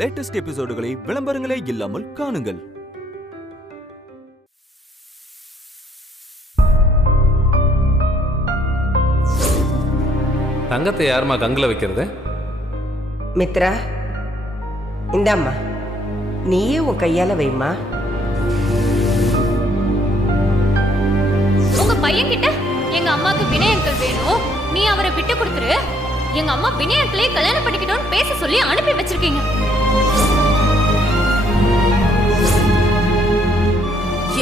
Latest எபிசோடுகளை விளம்பரங்களே இல்லாமல் காணுங்கள். தங்கத்தை யாருமா கங்கில் வைக்கிறது? மித்ரா, இந்தாம்மா, நீயே உன் கையால வைமா. உங்க பையன் கிட்ட எங்க அம்மாக்கு வினய் அங்கிள் வேணும், நீ அவரை விட்டு கொடுத்துரு, எங்க அம்மா வினய் அங்கிளே கல்யாணம் பண்ணிக்கிட்டோன்னு பேச சொல்லி அனுப்பி வச்சிருக்கீங்க.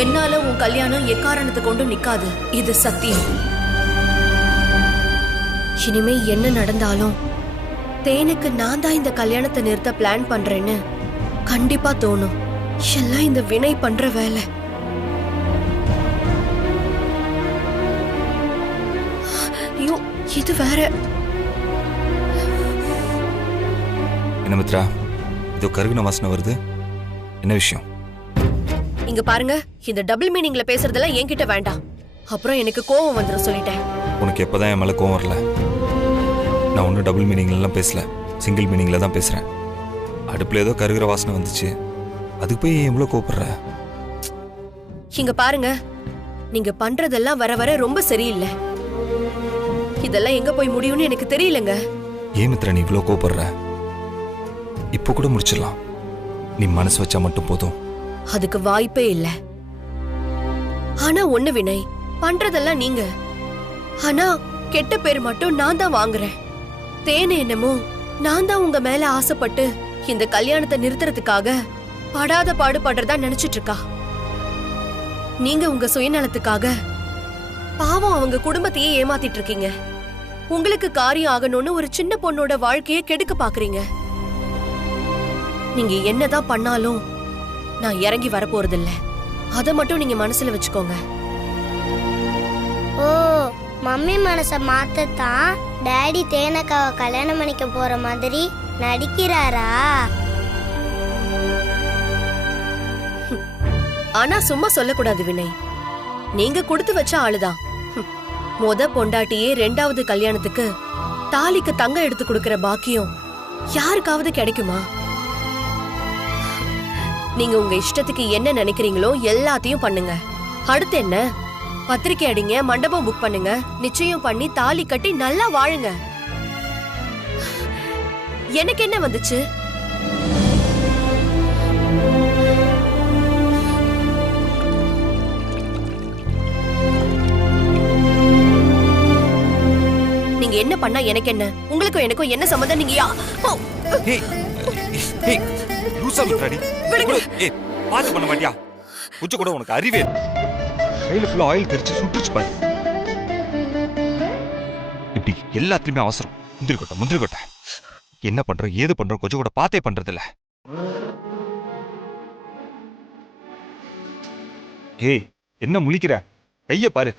என்னால உன் கல்யாணம் எக்காரணத்தை கொண்டு நிக்காது, இது சத்தியம். இனிமே என்ன நடந்தாலும் தேனுக்கு நான் தான் இந்த கல்யாணத்தை நிறுத்த பிளான் பண்றேன்னு கண்டிப்பா தோணும். எல்லாம் இந்த வினய் பண்ற வேலை. ஐயோ, இது வேற. என்ன மித்ரா, இதோ கருகுன வாசனை வருது, என்ன விஷயம்? இங்க பாருங்க, இந்த டபுள் மீனிங்ல பேசுறதெல்லாம் என்கிட்ட வேண்டாம், அப்புறம் எனக்கு கோவம் வந்துடும் சொல்லிட்டேன். உனக்கு எப்பதான் என் மேல கோவம் வரல? நான் ஒன்றும் டபுள் மீனிங்லாம் பேசல, சிங்கிள் மீனிங்ல தான் பேசுறேன். அடுப்புல ஏதோ கருகிற வாசனை வந்துச்சு, அதுக்கு போய் எவ்வளவு கோவப்படுற? இங்க பாருங்க, நீங்க பண்றதெல்லாம் வர வர ரொம்ப சரியில்லை. இதெல்லாம் எங்க போய் முடியும்னு எனக்கு தெரியலங்க. ஏன் மித்ரா நீ இவ்வளவு கோவப்படுற? இப்போ கூட முடிச்சிடலாம், நீ மனசு வச்சா மட்டும் போதும். அதுக்கு வாய்ப்பே இல்லை. ஆனா ஒண்ணு வினய், பண்றதெல்லாம் நீங்க, ஆனா கெட்ட பேர் மட்டும் நான் தான் வாங்குறேன். தேனு என்னமோ நான் தான் உங்க மேல ஆசைப்பட்டு இந்த கல்யாணத்தை நிறுத்துறதுக்காக படாத பாடுபடுறதா நினைச்சிட்டு இருக்கா. நீங்க உங்க சுயநலத்துக்காக பாவம் அவங்க குடும்பத்தையே ஏமாத்திட்டு இருக்கீங்க. உங்களுக்கு காரியம் ஆகணும்னு ஒரு சின்ன பொண்ணோட வாழ்க்கையை கெடுக்க பாக்குறீங்க. நீங்க என்னதான் பண்ணாலும் நான் இறங்கி வரப்போறதில்ல, அதை மட்டும் நீங்க மனசுல வச்சுக்கோங்க. ஓ, மம்மி மனசை மாத்தத்தான் டாடி தேனக்காவை கல்யாணம் பண்ணிக்க போற மாதிரி நடிக்கிறாரா? ஆனா சும்மா சொல்லக்கூடாது வினய், நீங்க கொடுத்து வச்ச ஆளுதான். மொத பொண்டாட்டியே ரெண்டாவது கல்யாணத்துக்கு தாலிக்கு தங்கம் எடுத்து கொடுக்கிற பாக்கியம் யாருக்காவது கிடைக்குமா? நீங்க உங்க இஷ்டத்துக்கு என்ன நினைக்கிறீங்களோ எல்லாத்தையும் பண்ணுங்க. அடுத்து என்ன? பத்திரிக்கை அடிங்க, மண்டபம் புக் பண்ணுங்க, நிச்சயம் பண்ணி தாலி கட்டி நல்லா வாழுங்க. எனக்கு என்ன வந்துச்சு? நீங்க என்ன பண்ணா எனக்கு என்ன? உங்களுக்கும் எனக்கும் என்ன சம்பந்தம்? நீங்க பாத்து பண்ண மாட்டியா? கொஞ்சம் கூட உனக்கு அறிவே. கையில ஃபுல்லா ஆயில் தெரிச்சு சுட்டுச்சு பாரு. இப்படி எல்லாத்துலயுமே அவசரம். முந்திரிக்கொட்டை என்ன பண்றோம் ஏது பண்றோம் கொஞ்சம் கூட பார்த்தே பண்றது இல்ல. ஏய், என்ன முழிக்கிற? கைய பாரு.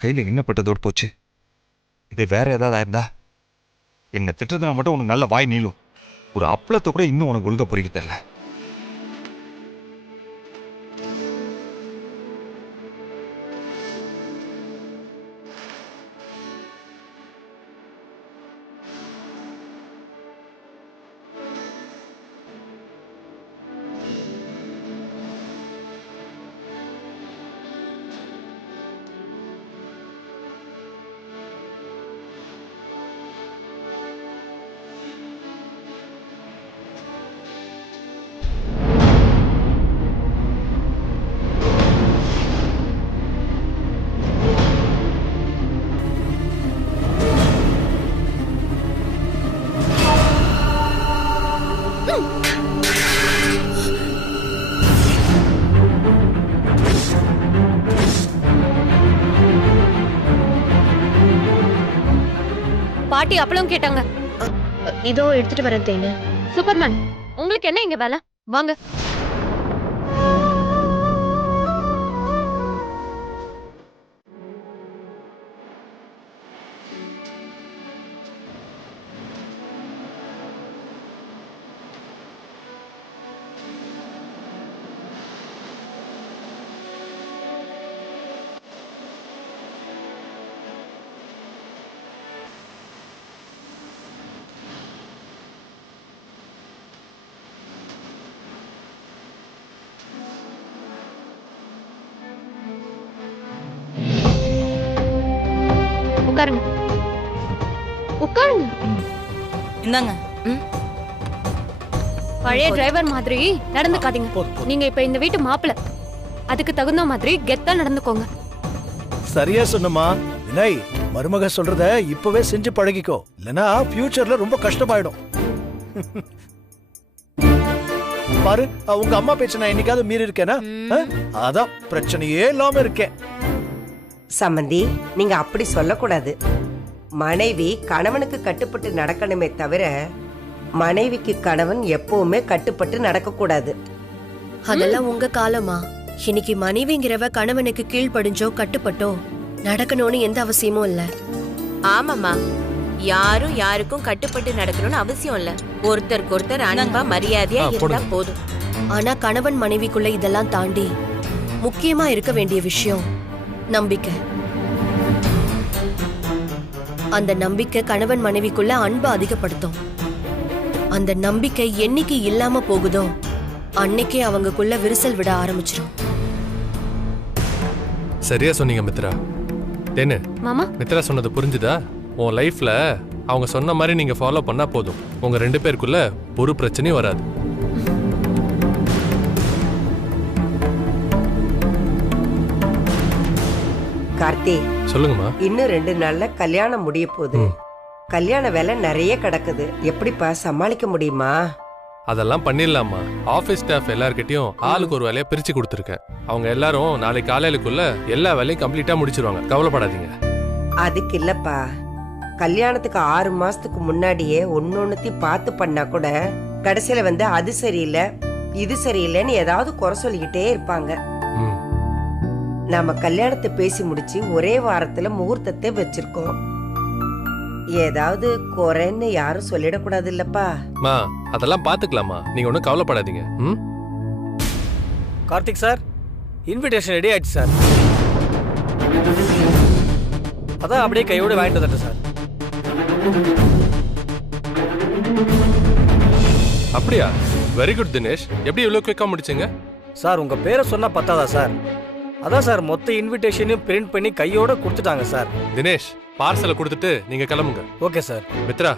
கையில என்ன பட்டதோடு போச்சு. இது வேற ஏதாவது ஆயிருந்தா? என்ன திட்டத்தினா மட்டும் உனக்கு நல்ல வாய் நீளும். ஒரு அப்பளத்தை கூட இன்னும் உனக்கு ஒழுங்கா பொறிக்க தெரியல. பாட்டி அப்பளம் கேட்டாங்க. இதோ எடுத்துட்டு வரேன் தேனு. சூப்பர்மேன், உங்களுக்கு என்ன இங்க வேலை? வாங்க. உட்காருங்க. உட்காருங்க. இந்தாங்க. பழைய டிரைவர் மாதிரி நடந்துக்காதீங்க. நீங்க இப்ப இந்த வீட்டு மாப்பிள்ளை. அதுக்கு தகுந்த மாதிரி கெத்தா நடந்துக்கோங்க. சரியா சொன்னமா வினய். மருமக சொல்றத இப்பவே செஞ்சு பழகிக்கோ, இல்லனா ஃபியூச்சர்ல ரொம்ப கஷ்டமாயிடும். பாரு, உங்க அம்மா பேச்ச நான் என்னைக்காவது மீறி இருக்கேனா? அதான் பிரச்சனையே இல்லாம இருக்கேன். சம்பந்தி, நீங்க அப்படி சொல்லக்கூடாது. மனைவி கணவனுக்கு கட்டுப்பட்டு நடக்கணுமே தவிர மனைவிக்கு கணவன் எப்பவுமே கட்டுப்பட்டு நடக்க கூடாது. அதெல்லாம் உங்க காலமா. இன்னைக்கு மனைவிங்கிறவ கணவனுக்கு கீழ்ப்படிஞ்சோ கட்டுப்பட்டோ நடக்கணும்னு எந்த அவசியமும் இல்ல. ஆமாம்மா, யாரும் யாருக்கும் கட்டுப்பட்டு நடக்கணும்னு அவசியம் இல்ல. ஒருத்தருக்கு ஒருத்தர் அன்பா மரியாதையா இருந்தா போதும். ஆனா கணவன் மனைவிக்குள்ள இதெல்லாம் தாண்டி முக்கியமா இருக்க வேண்டிய விஷயம் நம்பிக்கை. அந்த நம்பிக்கை கணவன் மனைவிக்குள்ள அன்பை அதிகப்படுத்தும். அந்த நம்பிக்கை என்னைக்கு இல்லாம போகுதோ அன்னைக்கே அவங்களுக்குள்ள விரிசல் விட ஆரம்பிச்சிடும். சரியா சொன்னீங்க மித்ரா. தேனு மாமா, மித்ரா சொன்னது புரிஞ்சுதா? உன் லைஃப்ல அவங்க சொன்ன மாதிரி நீங்க ஃபாலோ பண்ணா போதும். உங்க 2 பேருக்குள்ள ஒரு பிரச்சனையும் வராது. கார்த்தி, சொல்லுங்கம்மா. இன்னும் 2 நாள்ல கல்யாணம் முடிய போகுது. கல்யாண வேலை நிறைய கிடக்குது. எப்படிப்பா சமாளிக்க முடியுமா? அதெல்லாம் பண்ணிடலாமா. ஆபீஸ் ஸ்டாஃப் எல்லார்கிட்டயும் ஆளுக்கு ஒரு வேலையை பிரிச்சு கொடுத்துருக்கேன். அவங்க எல்லாரும் நாளைக்கு காலையிலுக்குள்ள எல்லா வேலையும் கம்ப்ளீட்டா முடிச்சிருவாங்க. கவலைப்படாதீங்க. அதுக்கு இல்லப்பா, கல்யாணத்துக்கு 6 மாசத்துக்கு முன்னாடியே ஒன்னொன்னுத்தையும் பார்த்து பண்ணா கூட கடைசியில வந்து அது சரியில்லை இது சரியில்லைன்னு ஏதாவது குறை சொல்லிக்கிட்டே இருப்பாங்க. நாம கல்யாணத்தை பேசி முடிச்சு ஒரே வாரத்துல முகூர்த்தத்தை வச்சிருக்கோம். ஏதாவது குறைன்னு யாரும் சொல்லிடக்கூடாது இல்லப்பா. மா, அதெல்லாம் பாத்துக்கலாமா, நீங்க ஒன்றும் கவலைப்படாதீங்க. கார்த்திக் சார், இன்விடேஷன் ரெடி ஆயிடுச்சு சார். அதான் அப்படியே கையோட வாங்கிட்டு வந்துட்டேன் சார். அப்படியா? Very good Dinesh. எப்படி இவ்வளோ குயிக்கா முடிச்சுங்க? சார், உங்க பேரை சொன்னா பத்தாதா சார்? அதான் சார், மொத்த இன்விடேஷனையும் பிரிண்ட் பண்ணி கையோட கொடுத்துட்டாங்க சார். தினேஷ், பார்சலை கொடுத்துட்டு நீங்க கிளம்புங்க. Okay sir. மித்ரா,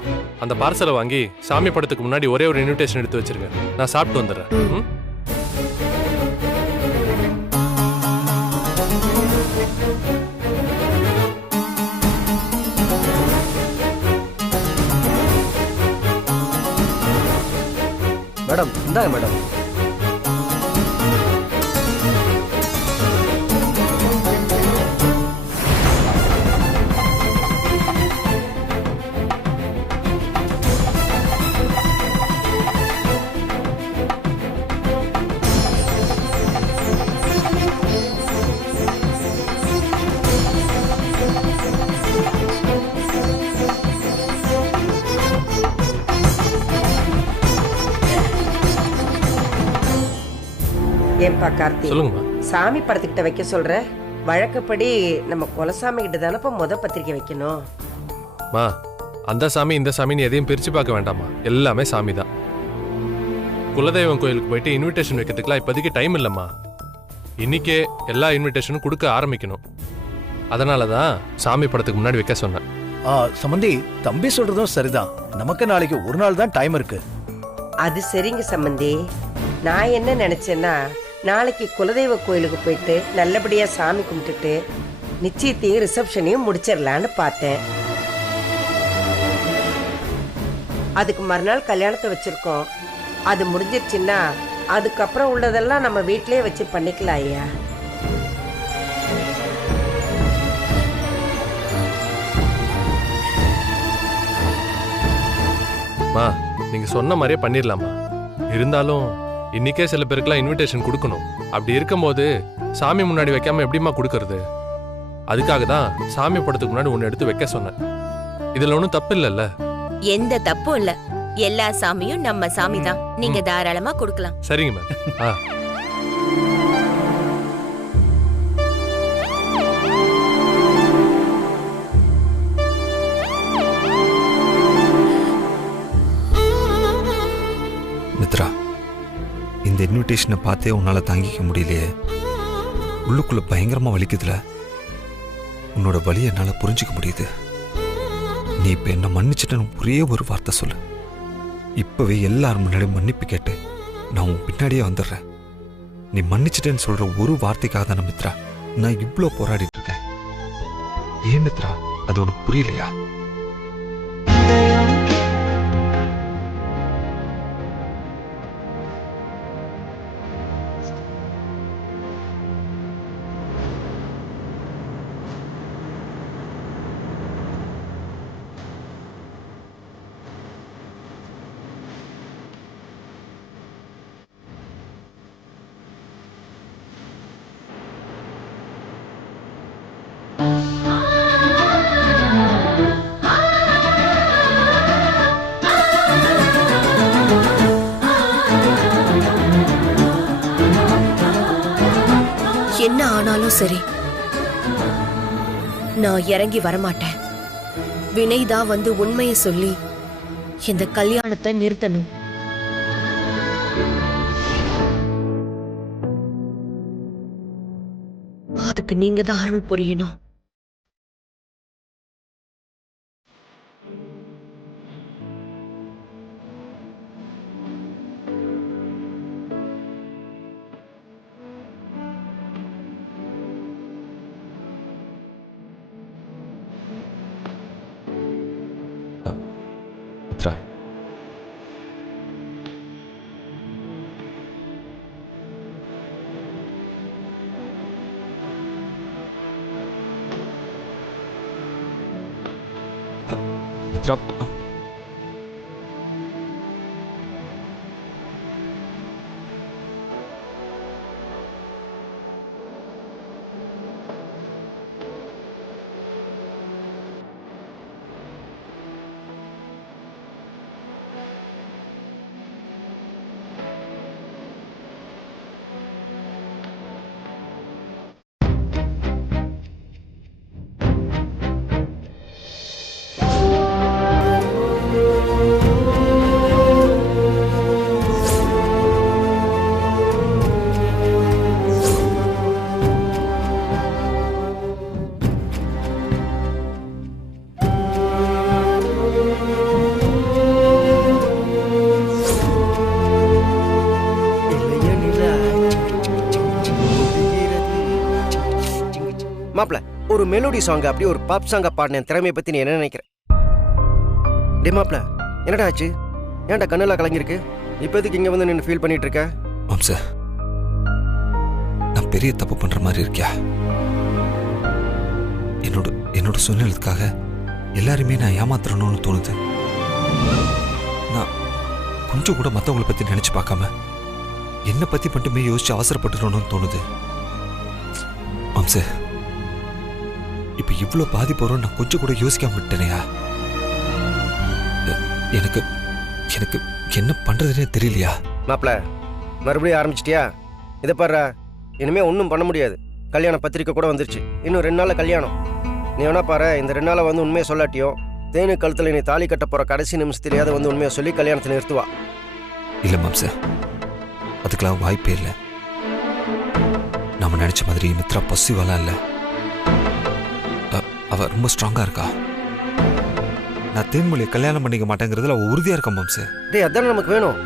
அந்த பார்சலை வாங்கி சாமி படத்துக்கு முன்னாடி ஒரே ஒரு இன்விடேஷன் எடுத்து வச்சிருங்க. நான் சாப்பிட்டு வந்துடுறேன். மேடம், இந்தாங்க மேடம். ஏன்பா கார்த்தி, சொல்லுங்கம்மா. சாமி படத்துக்கிட்ட வைக்க சொல்ற? வழக்கப்படி நம்ம குலசாமி கிட்ட தானப்ப பத்திரிக்கை வைக்கணும். மா, அந்த சாமி இந்த சாமின்னு எதையும் பிரிச்சு பார்க்க வேண்டாமா. எல்லாமே சாமி தான். குலதெய்வம் கோயிலுக்கு போயிட்டு இன்விடேஷன் வைக்கிறதுக்குலாம் இப்போதைக்கு டைம் இல்லைம்மா. இன்னைக்கே எல்லா இன்விடேஷனும் கொடுக்க ஆரம்பிக்கணும். அதனால தான் சாமி படத்துக்கு முன்னாடி வைக்க சொன்னேன். சம்பந்தி, தம்பி சொல்றதும் சரிதான். நமக்கு நாளைக்கு ஒரு நாள் தான் டைம் இருக்கு. அது சரிங்க சம்பந்தி. நான் என்ன நினைச்சேன்னா, நாளைக்கு குலதெய்வ கோயிலுக்கு போயிட்டு நல்லபடியா சாமி கும்பிட்டுட்டு நிச்சயத்தையும் ரிசப்ஷனையும் முடிச்சிடலான்னு பார்த்தேன். அதுக்கு மறுநாள் கல்யாணத்தை வச்சிருக்கோம். அது முடிஞ்சிருச்சுன்னா அதுக்கப்புறம் உள்ளதெல்லாம் நம்ம வீட்டிலேயே வச்சு பண்ணிக்கலாம் ஐயா. மா, நீங்க சொன்ன மாதிரியே பண்ணிடலாமா. இருந்தாலும் இன்னைக்கே சில பேருக்குலாம் இன்விடேஷன் கொடுக்கணும். அப்படி இருக்கும்போது சாமி முன்னாடி வைக்காம எப்படிம்மா கொடுக்கறது? அதுக்காக தான் சாமி படத்துக்கு முன்னாடி ஒன்று எடுத்து வைக்க சொன்னேன். இதுல ஒன்றும் தப்பு இல்லைல்ல? எந்த தப்பும் இல்ல. எல்லா சாமியும் நம்ம சாமி தான். நீங்க தாராளமா கொடுக்கலாம். சரிங்க மேம். மித்ரா, இந்த இன்விடேஷனை பார்த்தே உன்னால தாங்கிக்க முடியலையே. உள்ளுக்குள்ள பயங்கரமா வலிக்குதுல. உன்னோட வலி என்னால புரிஞ்சுக்க முடியுது. நீ இப்ப என்ன மன்னிச்சிட்டன்னு ஒரே ஒரு வார்த்தை சொல்லு. இப்பவே எல்லாரும் முன்னாடி மன்னிப்பு கேட்டு நான் உன் பின்னாடியே வந்துடுறேன். நீ மன்னிச்சிட்டேன்னு சொல்ற ஒரு வார்த்தைக்காக தானே மித்ரா நான் இவ்வளோ போராடிட்டு இருக்கேன். ஏன் மித்ரா, அது உனக்கு புரியலையா? என்ன ஆனாலும் சரி, நான் இறங்கி வரமாட்டேன். வினைதான் வந்து உண்மையை சொல்லி இந்த கல்யாணத்தை நிறுத்தணும். அதுக்கு நீங்க தான் அருள் புரியணும். மித்ரா, மித்ரா, மாப்ள, ஒரு மெலோடி சாங் அப்படியே ஒரு பாப் சாங்கா பாடின திறமையை பத்தி நீ என்ன நினைக்கிற? டே மாப்ள, என்னடா ஆச்சு? ஏன்டா கண்ணெல்லாம் கலங்கிருக்கு? இப்போதைக்கு இங்க வந்து நின்று ஃபீல் பண்ணிட்டு இருக்க? மாம்ச, நான் பெரிய தப்பு பண்ற மாதிரி இருக்கியா? என்னோட சுயநலத்துக்காக எல்லாருமே நான் ஏமாத்துறணும்னு தோணுது. நான் கொஞ்சம் கூட மற்றவங்களை பத்தி நினைச்சு பார்க்காம என்னை பத்தி மட்டுமே யோசிச்சு அவசரப்பட்டுறணும்னு தோணுது. மாம்ச, இப்ப இவ்வளவு பாதிப்பு வரும் நான் கொஞ்சம் கூட யோசிக்காம விட்டேனையா? எனக்கு எனக்கு என்ன பண்றதுன்னே தெரியலையா? மாப்ள, மறுபடியும் ஆரம்பிச்சிட்டியா? இதை பாரு, இனிமே ஒன்றும் பண்ண முடியாது. கல்யாண பத்திரிக்கை கூட வந்துருச்சு. இன்னும் 2 நாள்ல கல்யாணம். நீ வேணா பாரு, இந்த 2 நாளை வந்து உண்மையை சொல்லாட்டியும் தேனு கழுத்துல நீ தாலி கட்ட போற கடைசி நிமிஷத்துலயாவது வந்து உண்மையை சொல்லி கல்யாணத்தை நிறுத்துவா. இல்ல மாம்ச, அதுக்கெல்லாம் வாய்ப்பே இல்லை. நாம நினைச்ச மாதிரி மித்ரா பொசிவெல்லாம் இல்லை. அவ ரொம்ப ஸ்ட்ராங்கா இருக்கா. நான் தேன்மொழியை கல்யாணம் பண்ணிக்க மாட்டேங்கிறதுல அவ உறுதியா இருக்கா மாம்ச. டேய், அதானே நமக்கு வேணும்.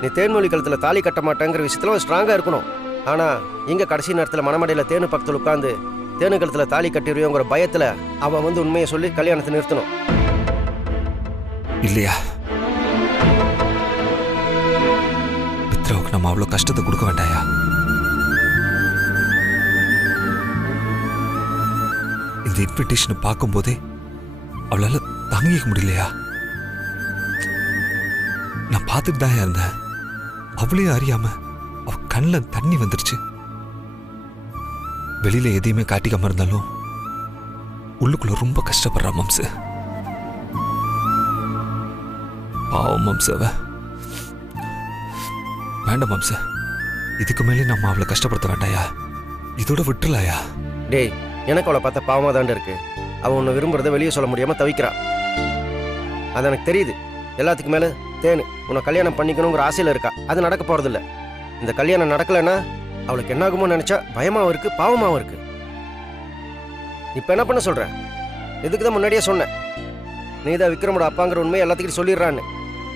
நீ தேன்மொழி கழுத்துல தாலி கட்ட மாட்டேங்கிற விஷயத்துல ஸ்ட்ராங்கா இருக்கணும். ஆனா இங்க கடைசி நேரத்துல மணமடையில தேனு பக்கத்துல உட்காந்து தேனு கழுத்துல தாலி கட்டிடுவோங்கிற பயத்துல அவன் வந்து உண்மையை சொல்லி கல்யாணத்தை நிறுத்தணும். இல்லையா? மித்ராவுக்கு நம்ம அவ்வளவு கஷ்டத்தை கொடுக்க வேண்டாயா? இந்த இன்விடேஷனை பார்க்கும்போதே அவளால தாங்கிக்க முடியலையா? நான் பார்த்துட்டு தான் இருந்தேன். அவளே அறியாம அவ கண்ணில் தண்ணி வந்துருச்சு. வெளியில எதையுமே காட்டிக்காம இருந்தாலும் உள்ளுக்குள்ள ரொம்ப கஷ்டப்படுறா மம்சு. பாவம் மம்சு அவ. வேண்டாம் மம்சு, இதுக்கு மேலே நம்ம அவளை கஷ்டப்படுத்த வேண்டாயா? இதோட விட்டுலாயா? டேய், எனக்கு அவளை பார்த்தா பாவமா தாண்ட இருக்கு. அவன் உன்னை விரும்புறத வெளியே சொல்ல முடியாம தவிக்கிறா. அது எனக்கு தெரியுது. எல்லாத்துக்கும் மேல தேனு உன்னை கல்யாணம் பண்ணிக்கணுங்கிற ஆசையில இருக்கா. அது நடக்க போறதில்ல. இந்த கல்யாணம் நடக்கலைன்னா அவளுக்கு என்ன ஆகுமோ நினைச்சா பயமாவும் இருக்கு, பாவமாவும் இருக்கு. இப்ப என்ன பண்ண சொல்ற? இதுக்கு தான் முன்னாடியே சொன்னேன். நீதான் விக்ரமோட அப்பாங்கிற உண்மையை எல்லாத்துக்கிட்ட சொல்லிடுறான்னு.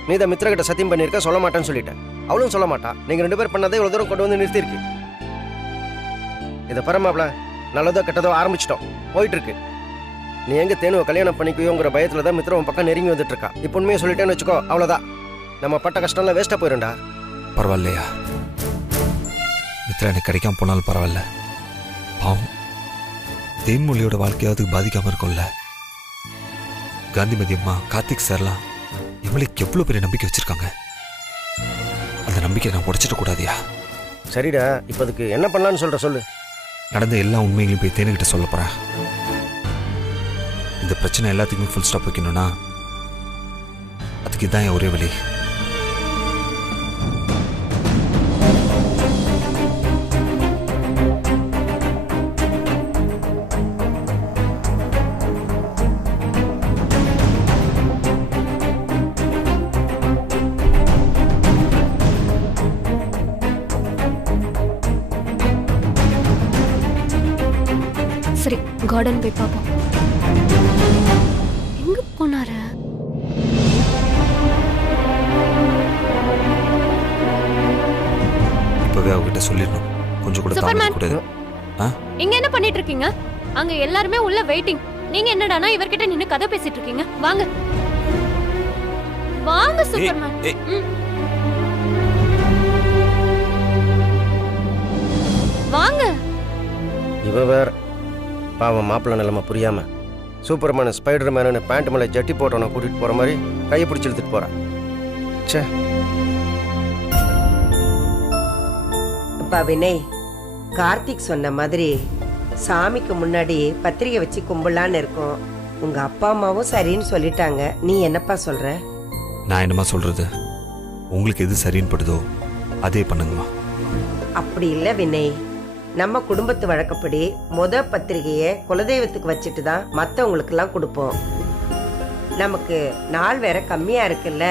நீதான் மித்ரா கிட்ட சத்தியம் பண்ணியிருக்க, சொல்ல மாட்டேன்னு சொல்லிட்டேன். அவளும் சொல்ல மாட்டா. நீங்க 2 பேர் பண்ணதே இவ்வளவு தூரம் கொண்டு வந்து நிறுத்திருக்கு. இதை பரமாப்ல நல்லதோ கெட்டதோ ஆரம்பிச்சிட்டோம், போயிட்டு இருக்கு. நீ எங்க தேனுவை கல்யாணம் பண்ணிக்குவோங்கிற பயத்துல தான் மித்ரா உன் பக்கம் நெருங்கி வந்துட்டு இருக்கா. இப்போ உண்மையை சொல்லிட்டேன்னு வச்சுக்கோ, அவ்வளவுதான். நம்ம பட்ட கஷ்டம்லாம் வேஸ்டா போயிருண்டா. பரவாயில்லையா? மித்ரா எனக்கு கிடைக்காம போனாலும் பரவாயில்ல. பாவம், தேன்மொழியோட வாழ்க்கையாவது பாதிக்காம இருக்கும்ல. காந்திமதி அம்மா, கார்த்திக் சார்லாம் இவளுக்கு எவ்வளவு பெரிய நம்பிக்கை வச்சிருக்காங்க. அந்த நம்பிக்கையை நான் உடைச்சிட கூடாதியா? சரிடா, இப்போ அதுக்கு என்ன பண்ணலான்னு சொல்ற சொல்லு. நடந்த எல்லா உண்மைகளையும் போய் தேனுகிட்ட சொல்ல போறேன். இந்த பிரச்சனை எல்லாத்துக்குமே ஃபுல் ஸ்டாப் வைக்கணும்னா அதுக்கு இதான் ஒரே வழி. சரி, கார்டன் போய் பார்ப்போம். எங்க போனாரு? இப்பவே அவகிட்ட சொல்லிடணும். கொஞ்சம் கூட தாமதம் கூடாது. இங்க என்ன பண்ணிட்டு இருக்கீங்க? அங்க எல்லாருமே உள்ள வெயிட்டிங். நீங்க என்னடானா இவர்கிட்ட நின்னு கதை பேசிட்டு இருக்கீங்க? வாங்க வாங்க சூப்பர்மேன். வாங்க. இவ வேற பாவம், மாப்பிள்ள நிலைமை புரியாம சூப்பர்மேன் ஸ்பைடர் மேனு பேண்ட் மேலே ஜட்டி போட்டவனை கூட்டிட்டு போற மாதிரி கையை பிடிச்சி இழுத்துட்டு போறான். சே அப்பா வினய், கார்த்திக் சொன்ன மாதிரி சாமிக்கு முன்னாடி பத்திரிகை வச்சு கும்பிடலான்னு இருக்கோம். உங்க அப்பா அம்மாவும் சரின்னு சொல்லிட்டாங்க. நீ என்னப்பா சொல்ற? நான் என்னமா சொல்றது? உங்களுக்கு எது சரின்னு படுதோ அதே பண்ணுங்கம்மா. அப்படி இல்ல வினய், நம்ம குடும்பத்து வழக்கப்படி பத்திரிகையை குலதெய்வத்துக்கு வச்சுட்டு தான் மற்றவங்களுக்கு எல்லாம் கொடுப்போம். நமக்கு நாள் வேற கம்மியா இருக்குல்ல.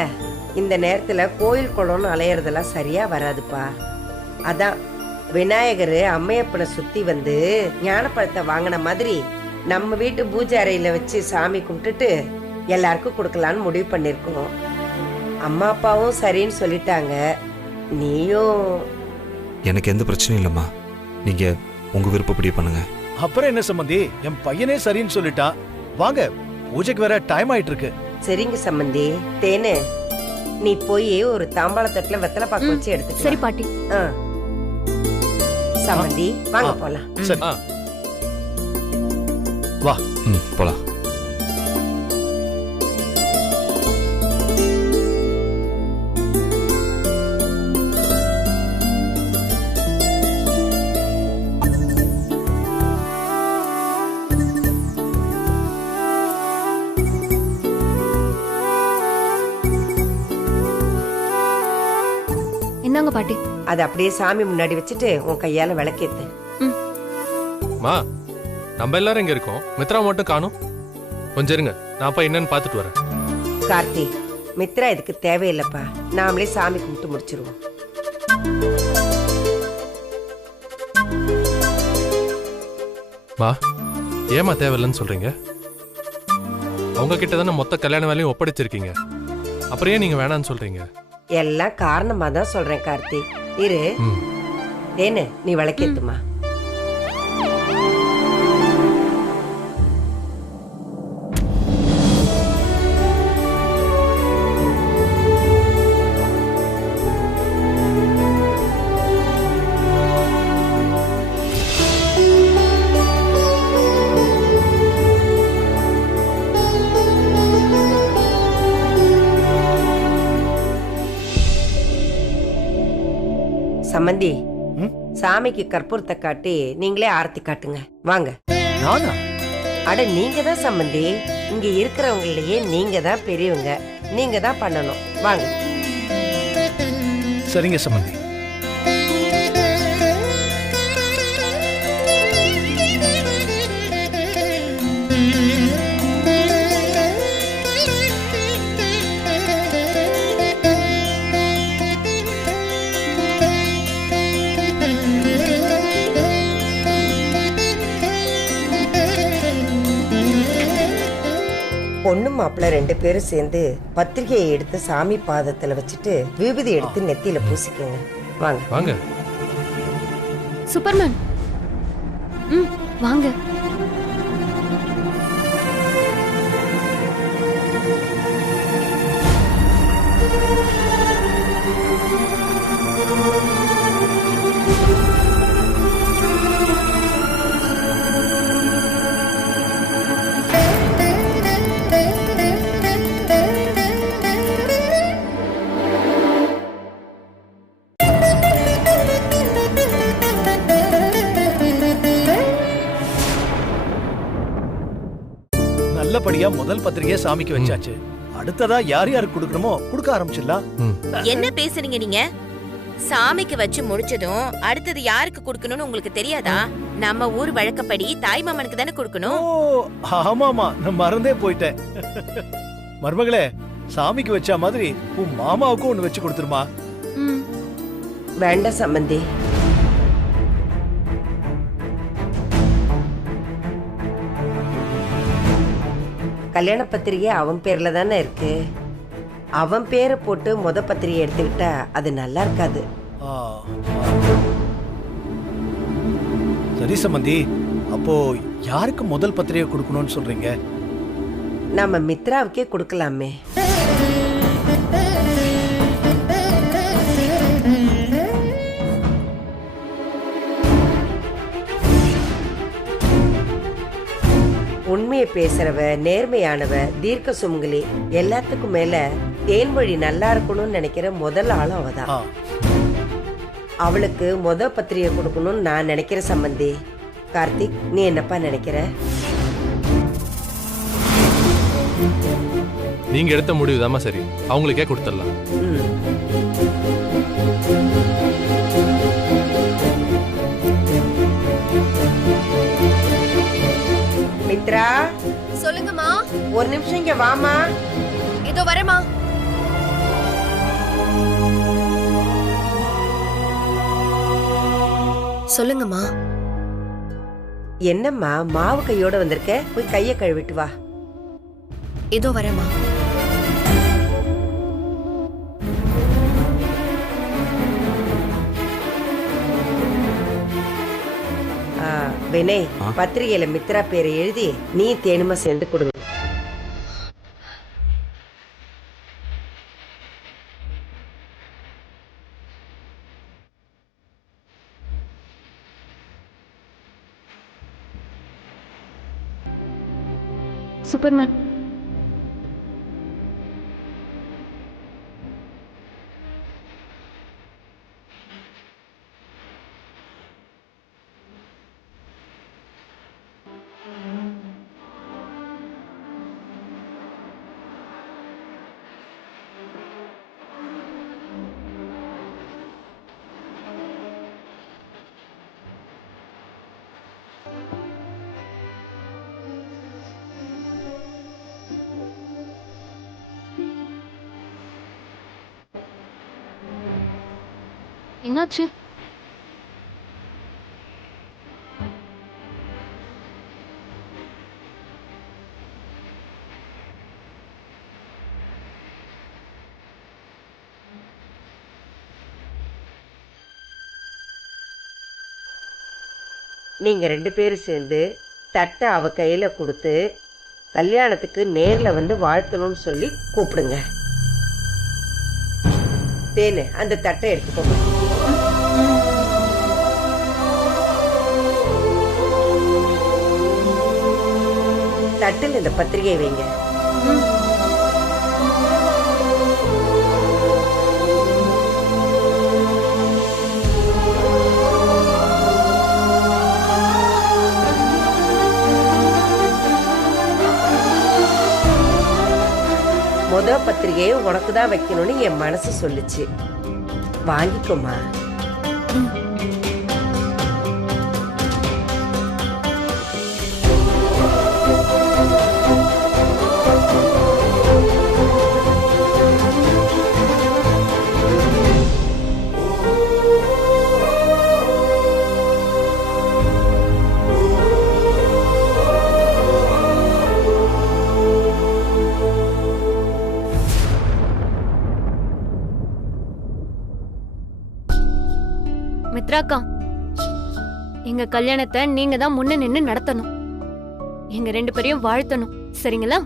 இந்த நேரத்துல கோயில் குளம்னு அலையறதெல்லாம் சரியா வராதுப்பா. அதான் விநாயகர் அம்மையப்பனை சுத்தி வந்து ஞானப்பழத்தை வாங்கின மாதிரி நம்ம வீட்டு பூஜை அறையில வச்சு சாமி கும்பிட்டுட்டு எல்லாருக்கும் கொடுக்கலான்னு முடிவு பண்ணிருக்கோம். அம்மா அப்பாவும் சரின்னு சொல்லிட்டாங்க. நீயும்? எனக்கு எந்த பிரச்சனையும் இல்லைம்மா. நீங்க உங்க விருப்பப்படி பண்ணுங்க. அப்புறம் என்ன சம்பந்தி, என் பையனே சரின்னு சொல்லிட்டான். வாங்க, பூஜைக்கு வேற டைம் ஆயிட்டு இருக்கு. சரிங்க சம்பந்தி. தேனு, நீ போய் ஒரு தாம்பாள தட்டுல வெத்தலை பாக்கு வச்சு எடுத்து. சரி பாட்டி. சம்பந்தி வாங்க போலாம். சரி வா. போலாம். என்னங்க பாட்டி? அது அப்படியே சாமி முன்னாடி வச்சுட்டு உன் கையால விளக்கேத்து. மா, நம்ம எல்லாரும் இங்க இருக்கோம். மித்ரா மட்டும் காணும். கொஞ்சம் இருங்க, நான் போய் என்னன்னு பாத்துட்டு வரேன். கார்த்தி, மித்ரா இதுக்கு தேவையில்லைப்பா. நாமளே சாமி கும்பிட்டு முடிச்சிருவோம். மா, ஏமா தேவையில்லைன்னு சொல்றீங்க? அவங்க கிட்ட தானே மொத்த கல்யாண வேலையும் ஒப்படைச்சிருக்கீங்க. அப்புறம் ஏன் நீங்க வேணான்னு சொல்றீங்க? எல்லாம் காரணமா தான் சொல்றேன் கார்த்தி. இரு தேனு, நீ விளக்கேத்துமா. சம்மந்தி ம்? சாமிக்கு கற்பூரத்தை காட்டி நீங்களே ஆரத்தி காட்டுங்க வாங்க. நானா? அட நீங்க தான் சம்மந்தி, இங்க இருக்கிறவங்களையே நீங்க தான் பெரியவங்க, நீங்க தான் பண்ணணும். வாங்க. சரிங்க சம்பந்தி. பொண்ணு மாப்பிள்ள 2 பேரும் சேர்ந்து பத்திரிகையை எடுத்து சாமி பாதத்துல வச்சுட்டு விபூதி எடுத்து நெத்தியில பூசிக்கோங்க. வாங்க வாங்க. சூப்பர்மேன். வாங்க. நல்லபடியா முதல் பத்திரிகையை சாமிக்கு வச்சாச்சு. அடுத்ததா யார் யாருக்கு கொடுக்கணுமோ கொடுக்க ஆரம்பிச்சிடலாம். என்ன பேசுறீங்க நீங்க? சாமிக்கு வச்சு முடிச்சதும் அடுத்தது யாருக்கு கொடுக்கணும்னு உங்களுக்கு தெரியாதா? நம்ம ஊர் வழக்கப்படி தாய் மாமனுக்கு தானே கொடுக்கணும். ஓ ஆமாமா, நான் மறந்தே போயிட்டேன். மருமகளே, சாமிக்கு வச்ச மாதிரி உன் மாமாவுக்கும் ஒண்ணு வச்சு கொடுத்துருமா. வேண்டாம் சம்மந்தி. கல்யாண பத்திரிகை அவன் பேர்ல தானே இருக்கு. அவன் பேரை போட்டு முத பத்திரிகை எடுத்துக்கிட்டா அது நல்லா இருக்காது. சரி சம்பந்தி, அப்போ யாருக்கு முதல் பத்திரிகை கொடுக்கணும்னு சொல்றீங்க? நம்ம மித்ராவுக்கே கொடுக்கலாமே. உண்மையை பேசுறவ, நேர்மையானவ, தீர்க்க சுமங்கலி, எல்லாத்துக்கும் மேல தேன்மொழி நல்லா இருக்கணும்னு நினைக்கிற முதல் ஆளும் அவதான். அவளுக்கு முத பத்திரிகை கொடுக்கணும்னு நான் நினைக்கிற சம்பந்தி. கார்த்திக், நீ என்னப்பா நினைக்கிற? நீங்க எடுத்த முடிவு தாமா சரி, அவங்களுக்கே கொடுத்துடலாம். மித்ரா, சொல்லுங்கம்மா. ஒரு நிமிஷம் இங்க வாமா. இதோ வரேம்மா. சொல்லுங்கம்மா. என்னம்மா மாவு கையோட வந்திருக்க? போய் கைய கழுவிட்டு வா. இதோ வரேம்மா. வினய், பத்திரிகையில மித்ரா பேரை எழுதி நீ தேனுமா சேர்ந்து கொடுங்க. சூப்பர்மேன். என்னாச்சு? நீங்க 2 பேரும் சேர்ந்து தட்டை அவ கையில கொடுத்து கல்யாணத்துக்கு நேர்ல வந்து வாழ்த்தணும்னு சொல்லி கூப்பிடுங்க. தேனு, அந்த தட்டை எடுத்துக்கோங்க. தட்டில் இந்த பத்திரிகை வைங்க. பத்திரிகையை உனக்கு தான் வைக்கணும்னு என் மனசு சொல்லுச்சு. வாங்கிக்கோமா. மித்ராக்கா, எங்க கல்யாணத்தை நீங்க தான் முன்ன நின்னு நடத்தணும். எங்க 2 பேரையும் வாழ்த்தணும், சரிங்களா?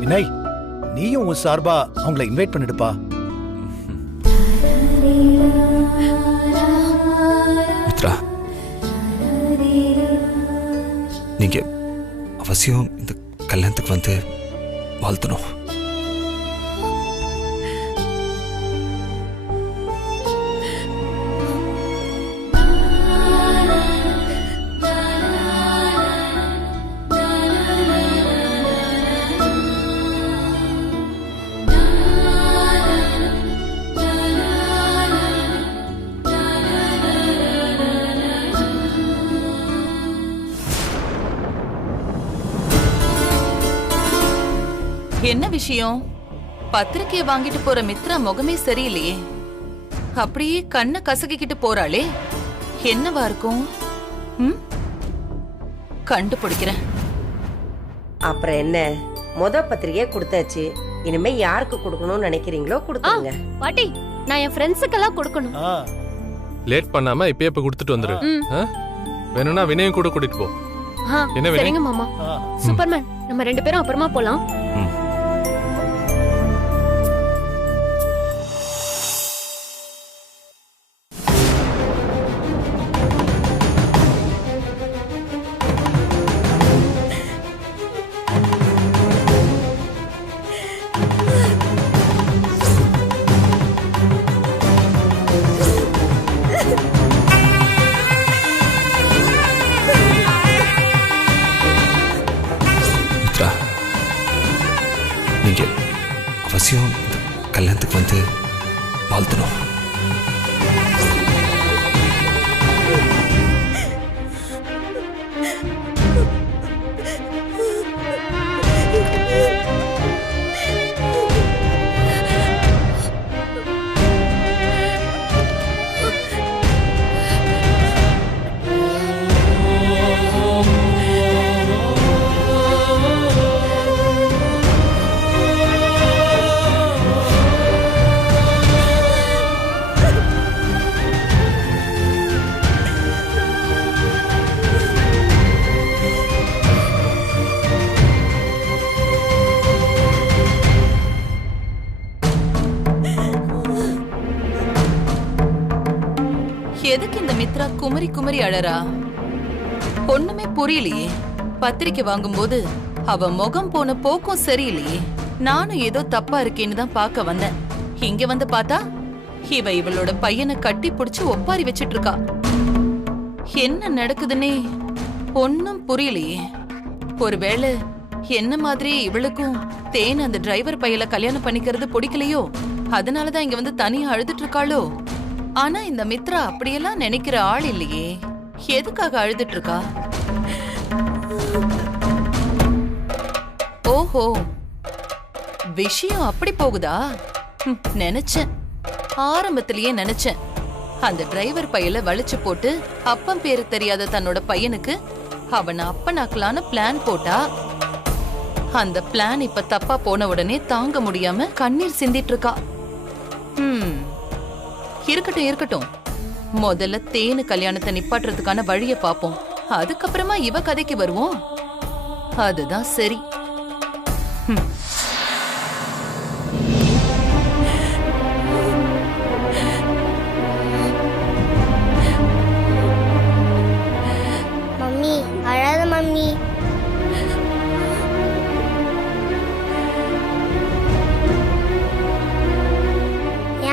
வினய், நீயும் உன் சார்பா அவங்கள இன்வைட் பண்ணிடுப்பா. மித்ரா, நீங்க அவசியம் இந்த கல்யாணத்துக்கு வந்து வாழ்த்தணும். என்ன விஷயம்? பத்திரிக்கையை வாங்கிட்டு போற மித்ரா முகமே சரியில்லையே. அப்படியே கண்ணை கசக்கிக்கிட்டு போறாளே, என்னவா இருக்கும்? கண்டுபிடிக்கிறேன். அப்புறம் என்ன, பத்திரிகையை கொடுத்தாச்சு. இனிமே யாருக்கு கொடுக்கணும்னு நினைக்கிறீங்களோ கொடுத்துருங்க. பாட்டி, நான் என் ஃப்ரெண்ட்ஸுக்கெல்லாம் கொடுக்கணும். லேட் பண்ணாம இப்ப கொடுத்துட்டு வந்துரு. வேணும்னா வினயம் கூட கூட்டிட்டு போ. என்ன வினய்? சரிங்க மாமா. சூப்பர்மேன், நம்ம 2 பேரும் அப்புறமா போலாம். நீங்க அவசியம் இந்த கல்யாணத்துக்கு வந்து வாழ்த்தணும். எதுக்கு இந்த மித்ரா குமரி குமரி அழறா? ஒண்ணுமே புரியலையே. பத்திரிக்கை வாங்கும்போது அவ முகம் போன போக்கும் சரியில்லையே. நானும் ஏதோ தப்பா இருக்கேன்னு தான் பார்க்க வந்தேன். இங்க வந்து பார்த்தா இவளோட பையனை கட்டி பிடிச்சு ஒப்பாரி வச்சிட்டு இருக்கா. என்ன நடக்குதுன்னே ஒன்னும் புரியலையே. ஒருவேளை என்ன மாதிரி இவளுக்கும் தேன் அந்த டிரைவர் பையல கல்யாணம் பண்ணிக்கிறது பிடிக்கலையோ, அதனாலதான் இங்க வந்து தனியா அழுதுட்டு இருக்காளோ? ஆனா இந்த மித்ரா அப்படியெல்லாம் நினைக்கிற ஆள் இல்லையே. எதுக்காக அழுதுட்டு இருக்கா? ஓஹோ, விஷயம் அப்படி போகுதா? நினைச்சேன், ஆரம்பத்திலேயே நினைச்சேன். அந்த டிரைவர் பையல வலிச்சு போட்டு அப்பம் பேரு தெரியாத தன்னோட பையனுக்கு அவனை அப்பனாக்கலான்னு பிளான் போட்டா. அந்த பிளான் இப்ப தப்பா போன உடனே தாங்க முடியாம கண்ணீர் சிந்திட்டு இருக்கா. இருக்கட்டும் இருக்கட்டும், முதல்ல தேனு கல்யாணத்தை நிப்பாட்டுறதுக்கான வழிய பாப்போம். அதுக்கப்புறமா இவ கதைக்கு வருவோம். அதுதான் சரி. மம்மி அழாத மம்மி.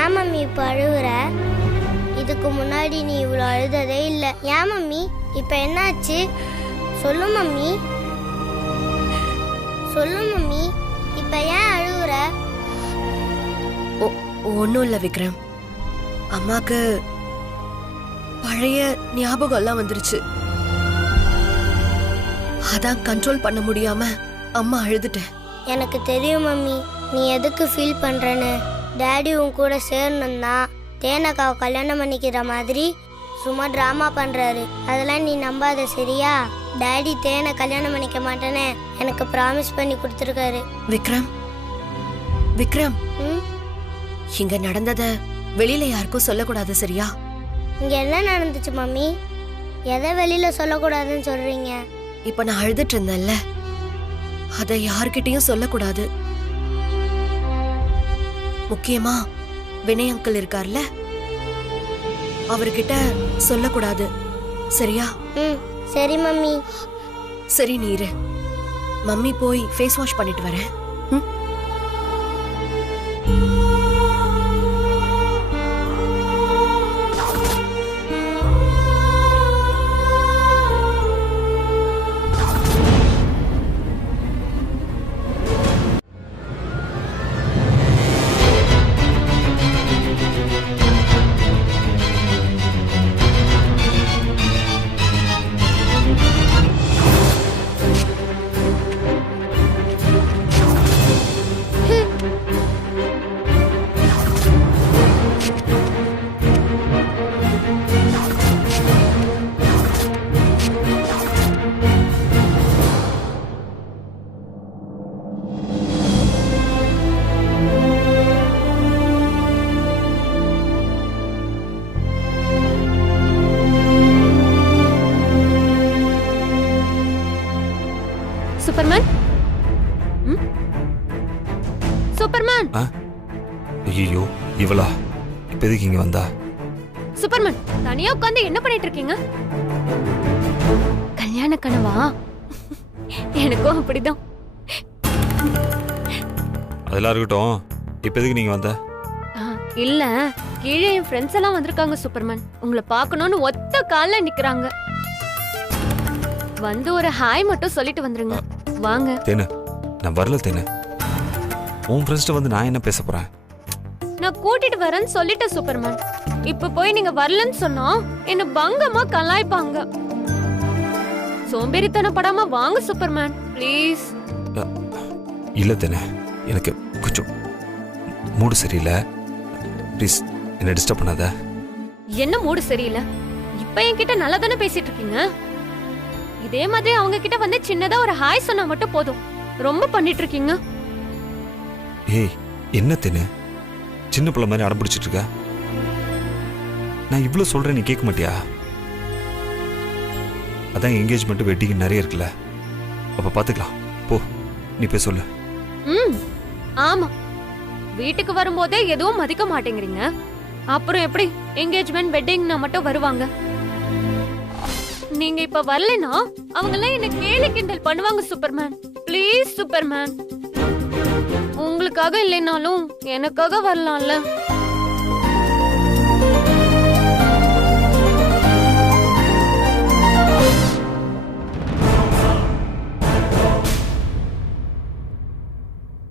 ஏன் மம்மி இப்ப அழுகுற? இதுக்கு முன்னாடி நீ இவ்வளவு அழுததே இல்ல. ஏன் மம்மி இப்ப என்னாச்சு? சொல்லு மம்மி. சொல்லு மம்மி. இப்ப ஏன் அழுகுற? ஒன்றும் இல்லை விக்ரம். அம்மாக்கு பழைய ஞாபகம் எல்லாம் வந்துருச்சு. அதான் கண்ட்ரோல் பண்ண முடியாம அம்மா அழுதுட்டேன். எனக்கு தெரியும் மம்மி நீ எதுக்கு ஃபீல் பண்றேன்னு. டாடி உன் கூட சேரணும்னா தேனக்காவை கல்யாணம் பண்ணிக்கிற மாதிரி சும்மா டிராமா பண்றாரு. அதெல்லாம் நீ நம்பாத, சரியா? டாடி தேனை கல்யாணம் பண்ணிக்க மாட்டேன்னு எனக்கு ப்ராமிஸ் பண்ணி கொடுத்துருக்காரு. விக்ரம், விக்ரம், இங்க நடந்தத வெளியில யாருக்கும் சொல்லக்கூடாது, சரியா? இங்க என்ன நடந்துச்சு மம்மி? எதை வெளியில சொல்லக்கூடாதுன்னு சொல்றீங்க? இப்ப நான் அழுதுட்டு இருந்தேன்ல, அத யார்கிட்டயும் சொல்லக்கூடாது. முக்கியமா வினய் அங்கிள் இருக்கார்ல, அவர்கிட்ட சொல்லக்கூடாது, சரியா? சரி மம்மி. சரி நீரு, மம்மி போய் ஃபேஸ் வாஷ் பண்ணிட்டு வரேன். Superman, Superman. ஐயோ, இவளா இப்ப எதுக்கு இங்க வந்தா? சூப்பர்மேன், தனியா உட்கார்ந்து என்ன பண்ணிட்டு இருக்கீங்க? கல்யாண கனவா? எனக்கும் அப்படிதான். அதெல்லாம் இருக்கட்டும், இப்ப எதுக்கு நீங்க வந்த? இல்ல, கீழே என் ஃப்ரெண்ட்ஸ் எல்லாம் வந்திருக்காங்க சூப்பர்மேன். உங்களை பார்க்கணும்னு ஒத்த கால்ல நிக்கறாங்க. வந்து ஒரு ஹாய் மட்டும் சொல்லிட்டு வந்துருங்க. வாங்க. தேனு, நான் வரல தேனு. உன் ஃப்ரெண்ட்ஸ்ட்ட வந்து நான் என்ன பேச போறேன்? நான் கூட்டிட்டு வரேன்னு சொல்லிட்டேன் சூப்பர்மேன். இப்ப போய் நீங்க வரலன்னு சொன்னா என்ன பங்கமா கலாய்ப்பாங்க. சோம்பேறித்தனம் படாம வாங்க சூப்பர்மேன், ப்ளீஸ். இல்ல தேனு, எனக்கு கொஞ்சம் மூடு சரியில்லை. ப்ளீஸ் என்ன டிஸ்டர்ப் பண்ணாத. என்ன மூடு சரியில்லை? இப்ப என்கிட்ட நல்லா தானே பேசிட்டு இருக்கீங்க. இதே மாதிரி அவங்க கிட்ட வந்து சின்னதா ஒரு ஹாய் சொன்னா மட்டும் போதும். ரொம்ப பண்ணிட்டு இருக்கீங்க. ஏய், என்ன தேனு சின்ன பிள்ளை மாதிரி அடம்பிடிச்சிட்டு இருக்க? நான் இவ்வளவு சொல்றேன், நீ கேட்க மாட்டியா? அதான் என்கேஜ்மெண்ட் வெட்டிங் நிறைய இருக்குல்ல, அப்ப பாத்துக்கலாம். போ, நீ போய் சொல்லு. ஆமா, வீட்டுக்கு வரும்போதே எதுவும் மதிக்க மாட்டேங்கிறீங்க. அப்புறம் எப்படி என்கேஜ்மெண்ட் வெட்டிங்னா மட்டும் வருவாங்க? நீங்க இப்ப வரலனா அவங்க எல்லாம் என்ன கேலி கிண்டல் பண்ணுவாங்க சூப்பர்மேன். ப்ளீஸ் சூப்பர்மேன், உங்களுக்காக இல்லைனாலும் எனக்காக வரலாம்ல.